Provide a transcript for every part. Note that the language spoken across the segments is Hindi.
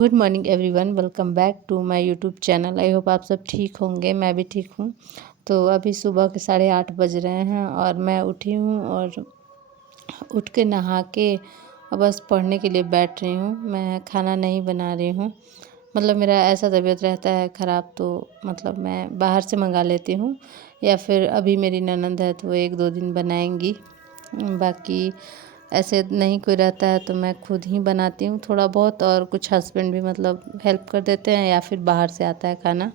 Good morning everyone, welcome back to my YouTube channel. I hope आप सब ठीक होंगे। मैं भी ठीक हूँ। तो अभी सुबह के 8:30 बज रहे हैं और मैं उठी हूँ और उठ के नहा के बस पढ़ने के लिए बैठ रही हूँ। मैं खाना नहीं बना रही हूँ। मतलब मेरा ऐसा तबीयत रहता है ख़राब, तो मतलब मैं बाहर से मंगा लेती हूँ या फिर अभी मेरी ननंद है तो वो 1-2 दिन बनाएंगी। बाकी ऐसे नहीं कोई रहता है तो मैं खुद ही बनाती हूँ थोड़ा बहुत, और कुछ हस्बैंड भी मतलब हेल्प कर देते हैं या फिर बाहर से आता है खाना।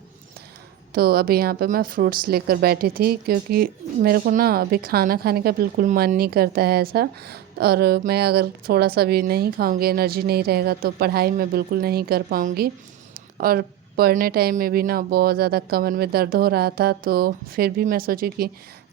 तो अभी यहाँ पे मैं फ्रूट्स लेकर बैठी थी क्योंकि मेरे को ना अभी खाना खाने का बिल्कुल मन नहीं करता है ऐसा। और मैं अगर थोड़ा सा भी नहीं खाऊंगी, एनर्जी नहीं रहेगा तो पढ़ाई में बिल्कुल नहीं कर पाऊँगी। और पढ़ने टाइम में भी ना बहुत ज़्यादा कमर में दर्द हो रहा था, तो फिर भी मैं सोची कि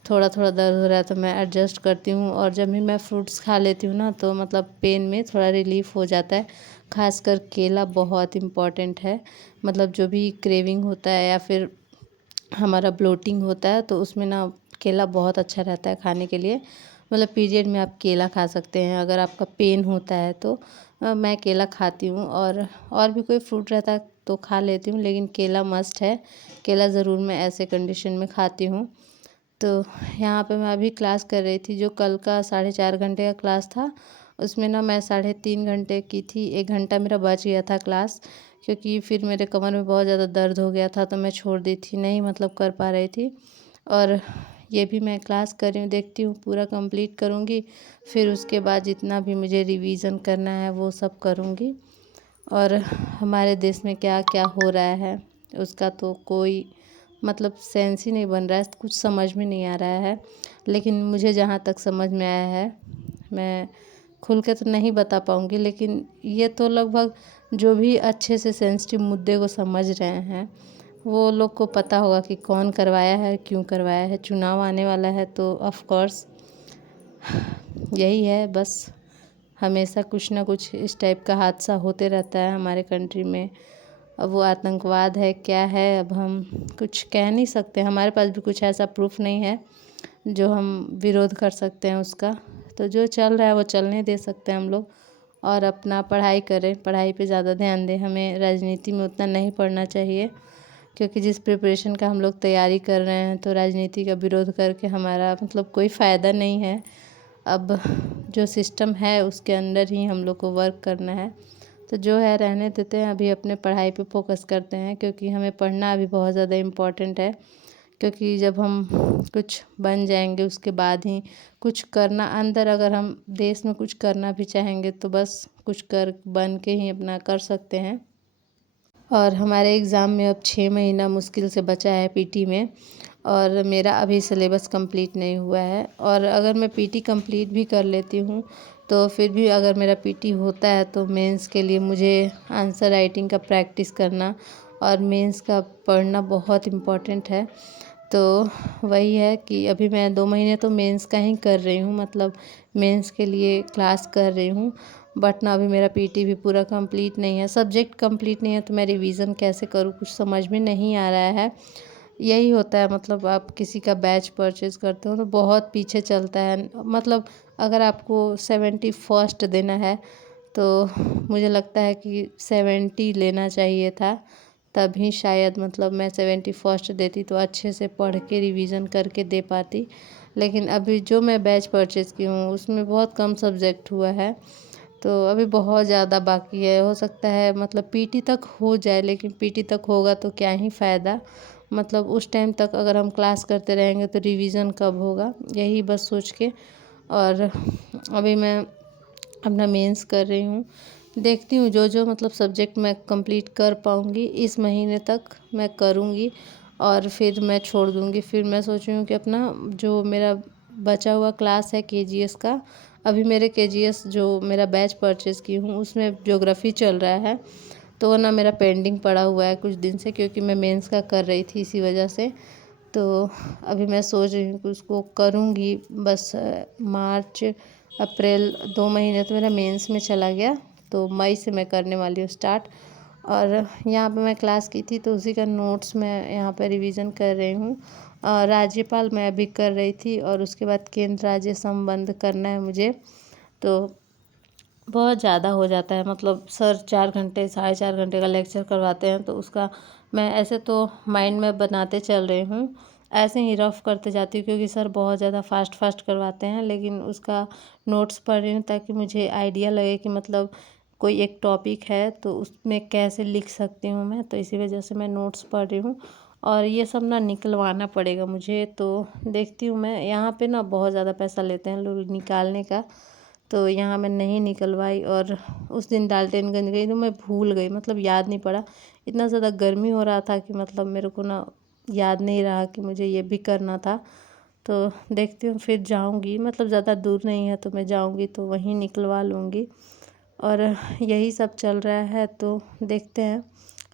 थोड़ा थोड़ा दर्द हो रहा है तो मैं एडजस्ट करती हूँ। और जब भी मैं फ्रूट्स खा लेती हूँ ना तो मतलब पेन में थोड़ा रिलीफ़ हो जाता है। खासकर केला बहुत इम्पॉर्टेंट है। मतलब जो भी क्रेविंग होता है या फिर हमारा ब्लोटिंग होता है तो उसमें ना केला बहुत अच्छा रहता है खाने के लिए। मतलब पीरियड में आप केला खा सकते हैं अगर आपका पेन होता है तो। मैं केला खाती हूँ, और भी कोई फ्रूट रहता है तो खा लेती हूँ, लेकिन केला मस्ट है। केला ज़रूर मैं ऐसे कंडीशन में खाती हूँ। तो यहाँ पे मैं अभी क्लास कर रही थी। जो कल का 4.5 घंटे का क्लास था उसमें ना मैं 3.5 घंटे की थी। 1 घंटा मेरा बच गया था क्लास, क्योंकि फिर मेरे कमर में बहुत ज़्यादा दर्द हो गया था तो मैं छोड़ दी थी, नहीं मतलब कर पा रही थी। और ये भी मैं क्लास कर रही हूँ, देखती हूँ पूरा कंप्लीट करूँगी। फिर उसके बाद जितना भी मुझे रिवीज़न करना है वो सब करूँगी। और हमारे देश में क्या क्या हो रहा है उसका तो कोई मतलब सेंस ही नहीं बन रहा है, कुछ समझ में नहीं आ रहा है। लेकिन मुझे जहाँ तक समझ में आया है, मैं खुल के तो नहीं बता पाऊँगी, लेकिन ये तो लगभग जो भी अच्छे से सेंसिटिव मुद्दे को समझ रहे हैं वो लोग को पता होगा कि कौन करवाया है, क्यों करवाया है। चुनाव आने वाला है तो ऑफ कोर्स यही है बस। हमेशा कुछ ना कुछ इस टाइप का हादसा होते रहता है हमारे कंट्री में। अब वो आतंकवाद है क्या है, अब हम कुछ कह नहीं सकते। हमारे पास भी कुछ ऐसा प्रूफ नहीं है जो हम विरोध कर सकते हैं उसका। तो जो चल रहा है वो चलने दे सकते हैं हम लोग, और अपना पढ़ाई करें, पढ़ाई पे ज़्यादा ध्यान दें। हमें राजनीति में उतना नहीं पढ़ना चाहिए, क्योंकि जिस प्रिपरेशन का हम लोग तैयारी कर रहे हैं तो राजनीति का विरोध करके हमारा मतलब कोई फ़ायदा नहीं है। अब जो सिस्टम है उसके अंदर ही हम लोग को वर्क करना है। तो जो है रहने देते हैं, अभी अपने पढ़ाई पे फोकस करते हैं, क्योंकि हमें पढ़ना अभी बहुत ज़्यादा इम्पोर्टेंट है। क्योंकि जब हम कुछ बन जाएंगे उसके बाद ही कुछ करना, अंदर अगर हम देश में कुछ करना भी चाहेंगे तो बस कुछ कर बन के ही अपना कर सकते हैं। और हमारे एग्ज़ाम में अब 6 महीना मुश्किल से बचा है पीटी में, और मेरा अभी सिलेबस कंप्लीट नहीं हुआ है। और अगर मैं पीटी कंप्लीट भी कर लेती हूँ तो फिर भी अगर मेरा पीटी होता है तो मेंस के लिए मुझे आंसर राइटिंग का प्रैक्टिस करना और मेंस का पढ़ना बहुत इम्पोर्टेंट है। तो वही है कि अभी मैं 2 महीने तो मेंस का ही कर रही हूँ, मतलब मेंस के लिए क्लास कर रही हूँ। बट ना अभी मेरा पीटी भी पूरा कंप्लीट नहीं है, सब्जेक्ट कंप्लीट नहीं है, तो मैं रिवीजन कैसे करूँ कुछ समझ में नहीं आ रहा है। यही होता है, मतलब आप किसी का बैच परचेज़ करते हो तो बहुत पीछे चलता है। मतलब अगर आपको 70 फर्स्ट देना है तो मुझे लगता है कि 70 लेना चाहिए था, तभी शायद मतलब मैं 70 फर्स्ट देती तो अच्छे से पढ़ के रिवीजन करके दे पाती। लेकिन अभी जो मैं बैच परचेज़ की हूँ उसमें बहुत कम सब्जेक्ट हुआ है, तो अभी बहुत ज़्यादा बाकी है। हो सकता है मतलब पीटी तक हो जाए, लेकिन पीटी तक होगा तो क्या ही फ़ायदा। मतलब उस टाइम तक अगर हम क्लास करते रहेंगे तो रिवीजन कब होगा, यही बस सोच के। और अभी मैं अपना मेंस कर रही हूँ, देखती हूँ जो जो मतलब सब्जेक्ट मैं कंप्लीट कर पाऊँगी इस महीने तक मैं करूँगी, और फिर मैं छोड़ दूँगी। फिर मैं सोच रही हूँ कि अपना जो मेरा बचा हुआ क्लास है केजीएस का, अभी मेरे केजीएस जो मेरा बैच परचेज़ की हूँ उसमें ज्योग्राफ़ी चल रहा है, तो वो ना मेरा पेंडिंग पड़ा हुआ है कुछ दिन से, क्योंकि मैं मेंस का कर रही थी इसी वजह से। तो अभी मैं सोच रही हूँ कि उसको करूँगी बस। मार्च अप्रैल 2 महीने तो मेरा मेंस में चला गया, तो मई से मैं करने वाली हूँ स्टार्ट। और यहाँ पे मैं क्लास की थी तो उसी का नोट्स मैं यहाँ पे रिवीजन कर रही हूँ। राज्यपाल मैं अभी कर रही थी, और उसके बाद केंद्र राज्य संबंध करना है मुझे। तो बहुत ज़्यादा हो जाता है। मतलब सर 4 घंटे 4.5 घंटे का लेक्चर करवाते हैं, तो उसका मैं ऐसे तो माइंड में बनाते चल रही हूँ, ऐसे ही रफ करते जाती हूँ, क्योंकि सर बहुत ज़्यादा फास्ट फास्ट करवाते हैं। लेकिन उसका नोट्स पढ़ रही हूँ ताकि मुझे आइडिया लगे कि मतलब कोई एक टॉपिक है तो उसमें कैसे लिख सकती हूँ मैं, तो इसी वजह से मैं नोट्स पढ़ रही हूँ। और ये सब ना निकलवाना पड़ेगा मुझे, तो देखती हूँ मैं। यहाँ पे ना बहुत ज़्यादा पैसा लेते हैं लोग निकालने का, तो यहाँ मैं नहीं निकलवाई। और उस दिन डाल्टनगंज गई तो मैं भूल गई, मतलब याद नहीं पड़ा। इतना ज़्यादा गर्मी हो रहा था कि मतलब मेरे को ना याद नहीं रहा कि मुझे ये भी करना था। तो देखती हूँ फिर जाऊँगी, मतलब ज़्यादा दूर नहीं है तो मैं जाऊँगी तो वहीं निकलवा लूँगी। और यही सब चल रहा है, तो देखते हैं।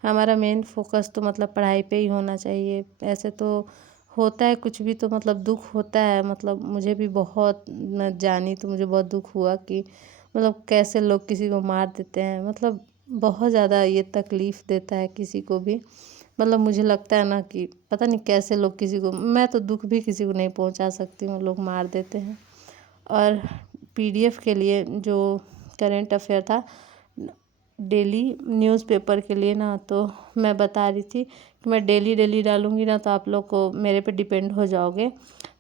हमारा मेन फोकस तो मतलब पढ़ाई पे ही होना चाहिए। ऐसे तो होता है कुछ भी तो मतलब दुख होता है, मतलब मुझे भी बहुत, मैं जानी तो मुझे बहुत दुख हुआ कि मतलब कैसे लोग किसी को मार देते हैं। मतलब बहुत ज़्यादा ये तकलीफ़ देता है किसी को भी। मतलब मुझे लगता है ना कि पता नहीं कैसे लोग किसी को, मैं तो दुख भी किसी को नहीं पहुंचा सकती हूँ, लोग मार देते हैं। और पीडीएफ के लिए जो करंट अफेयर था डेली न्यूज़पेपर के लिए ना, तो मैं बता रही थी कि मैं डेली डेली डालूँगी ना तो आप लोग को मेरे पे डिपेंड हो जाओगे।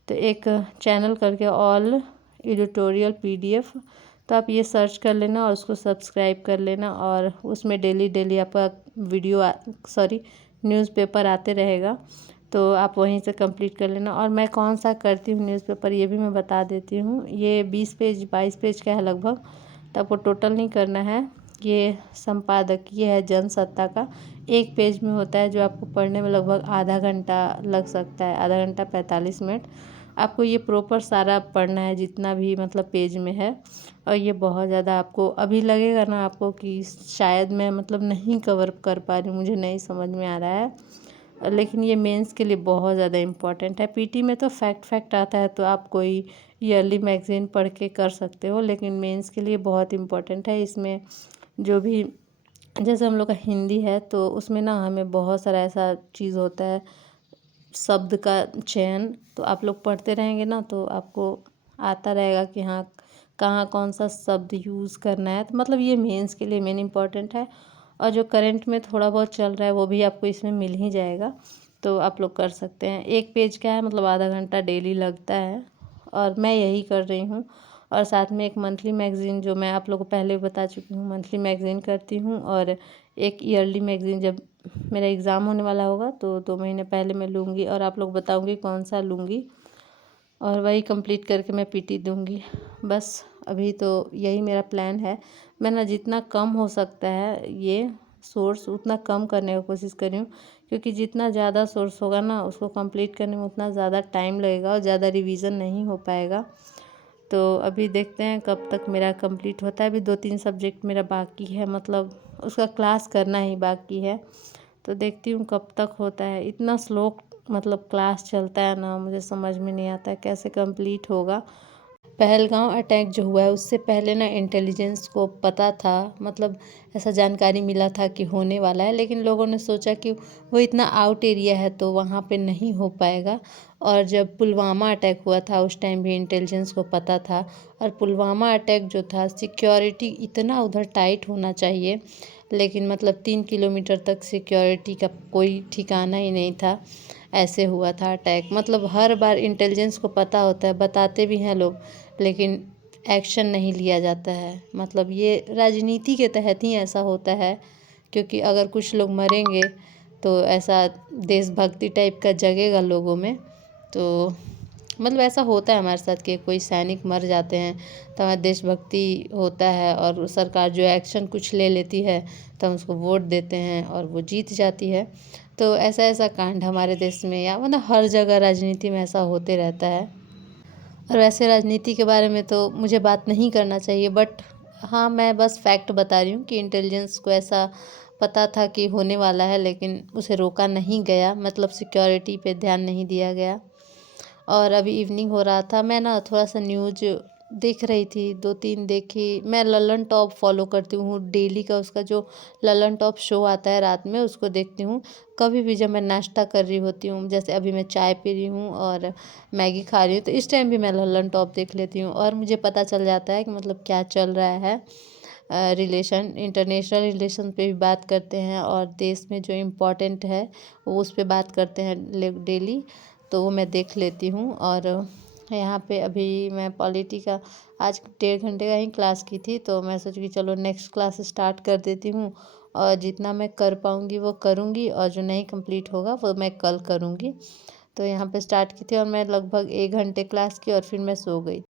तो एक चैनल करके ऑल एडिटोरियल पीडीएफ, तो आप ये सर्च कर लेना और उसको सब्सक्राइब कर लेना, और उसमें डेली डेली आपका वीडियो सॉरी न्यूज़पेपर आते रहेगा, तो आप वहीं से कंप्लीट कर लेना। और मैं कौन सा करती हूँ न्यूज़पेपर ये भी मैं बता देती हूँ। ये 20 पेज 22 पेज का है लगभग, तो आपको टोटल नहीं करना है। ये संपादकीय है जनसत्ता का, 1 पेज में होता है, जो आपको पढ़ने में लगभग आधा घंटा लग सकता है, आधा घंटा 45 मिनट। आपको ये प्रॉपर सारा पढ़ना है जितना भी मतलब पेज में है। और ये बहुत ज़्यादा आपको अभी लगेगा ना आपको कि शायद मैं मतलब नहीं कवर कर पा रही हूँ, मुझे नहीं समझ में आ रहा है, लेकिन ये मेंस के लिए बहुत ज़्यादा इम्पोर्टेंट है। पीटी में तो फैक्ट फैक्ट आता है, तो आप कोई ईयरली मैगज़ीन पढ़ के कर सकते हो, लेकिन मेंस के लिए बहुत इम्पोर्टेंट है। इसमें जो भी, जैसे हम लोग का हिंदी है तो उसमें ना हमें बहुत सारा ऐसा चीज़ होता है, शब्द का चयन, तो आप लोग पढ़ते रहेंगे ना तो आपको आता रहेगा कि हाँ कहाँ कौन सा शब्द यूज़ करना है। तो मतलब ये मेंस के लिए मेन इम्पॉर्टेंट है। और जो करंट में थोड़ा बहुत चल रहा है वो भी आपको इसमें मिल ही जाएगा, तो आप लोग कर सकते हैं। 1 पेज का है, मतलब आधा घंटा डेली लगता है, और मैं यही कर रही हूँ। और साथ में एक मंथली मैगज़ीन, जो मैं आप लोगों को पहले बता चुकी हूँ, मंथली मैगज़ीन करती हूँ। और एक ईयरली मैगज़ीन जब मेरा एग्ज़ाम होने वाला होगा तो 2 महीने पहले मैं लूँगी, और आप लोग बताऊँगी कौन सा लूँगी, और वही कंप्लीट करके मैं पीटी दूँगी। बस अभी तो यही मेरा प्लान है। मैं ना जितना कम हो सकता है ये सोर्स उतना कम करने की कोशिश कर रही हूँ, क्योंकि जितना ज़्यादा सोर्स होगा ना उसको कंप्लीट करने में उतना ज़्यादा टाइम लगेगा और ज़्यादा रिवीजन नहीं हो पाएगा। तो अभी देखते हैं कब तक मेरा कंप्लीट होता है। अभी 2-3 सब्जेक्ट मेरा बाकी है, मतलब उसका क्लास करना ही बाकी है, तो देखती हूँ कब तक होता है। इतना स्लो मतलब क्लास चलता है ना, मुझे समझ में नहीं आता है कैसे कंप्लीट होगा। पहलगाँव अटैक जो हुआ है उससे पहले ना इंटेलिजेंस को पता था, मतलब ऐसा जानकारी मिला था कि होने वाला है, लेकिन लोगों ने सोचा कि वो इतना आउट एरिया है तो वहाँ पे नहीं हो पाएगा। और जब पुलवामा अटैक हुआ था उस टाइम भी इंटेलिजेंस को पता था। और पुलवामा अटैक जो था, सिक्योरिटी इतना उधर टाइट होना चाहिए, लेकिन मतलब 3 किलोमीटर तक सिक्योरिटी का कोई ठिकाना ही नहीं था। ऐसे हुआ था अटैक, मतलब हर बार इंटेलिजेंस को पता होता है, बताते भी हैं लोग, लेकिन एक्शन नहीं लिया जाता है। मतलब ये राजनीति के तहत ही ऐसा होता है, क्योंकि अगर कुछ लोग मरेंगे तो ऐसा देशभक्ति टाइप का जगेगा लोगों में। तो मतलब ऐसा होता है हमारे साथ कि कोई सैनिक मर जाते हैं तो हमारा देशभक्ति होता है, और सरकार जो एक्शन कुछ ले लेती है तो हम उसको वोट देते हैं और वो जीत जाती है। तो ऐसा ऐसा कांड हमारे देश में या मतलब हर जगह राजनीति में ऐसा होते रहता है। और वैसे राजनीति के बारे में तो मुझे बात नहीं करना चाहिए, बट हाँ मैं बस फैक्ट बता रही हूँ कि इंटेलिजेंस को ऐसा पता था कि होने वाला है, लेकिन उसे रोका नहीं गया, मतलब सिक्योरिटी पे ध्यान नहीं दिया गया। और अभी इवनिंग हो रहा था, मैं ना थोड़ा सा न्यूज देख रही थी, 2-3 देखी। मैं ललन टॉप फॉलो करती हूँ डेली का, उसका जो ललन टॉप शो आता है रात में उसको देखती हूँ। कभी भी जब मैं नाश्ता कर रही होती हूँ, जैसे अभी मैं चाय पी रही हूँ और मैगी खा रही हूँ, तो इस टाइम भी मैं ललन टॉप देख लेती हूँ और मुझे पता चल जाता है कि मतलब क्या चल रहा है। इंटरनेशनल रिलेशन पे भी बात करते हैं और देश में जो इम्पोर्टेंट है वो उस पे बात करते हैं डेली। तो वो मैं देख लेती हूँ। और यहाँ पे अभी मैं पॉलिटी का आज 1.5 घंटे का ही क्लास की थी, तो मैं सोची कि चलो नेक्स्ट क्लास स्टार्ट कर देती हूँ और जितना मैं कर पाऊँगी वो करूँगी और जो नहीं कंप्लीट होगा वो मैं कल करूँगी। तो यहाँ पे स्टार्ट की थी और मैं लगभग 1 घंटे क्लास की और फिर मैं सो गई।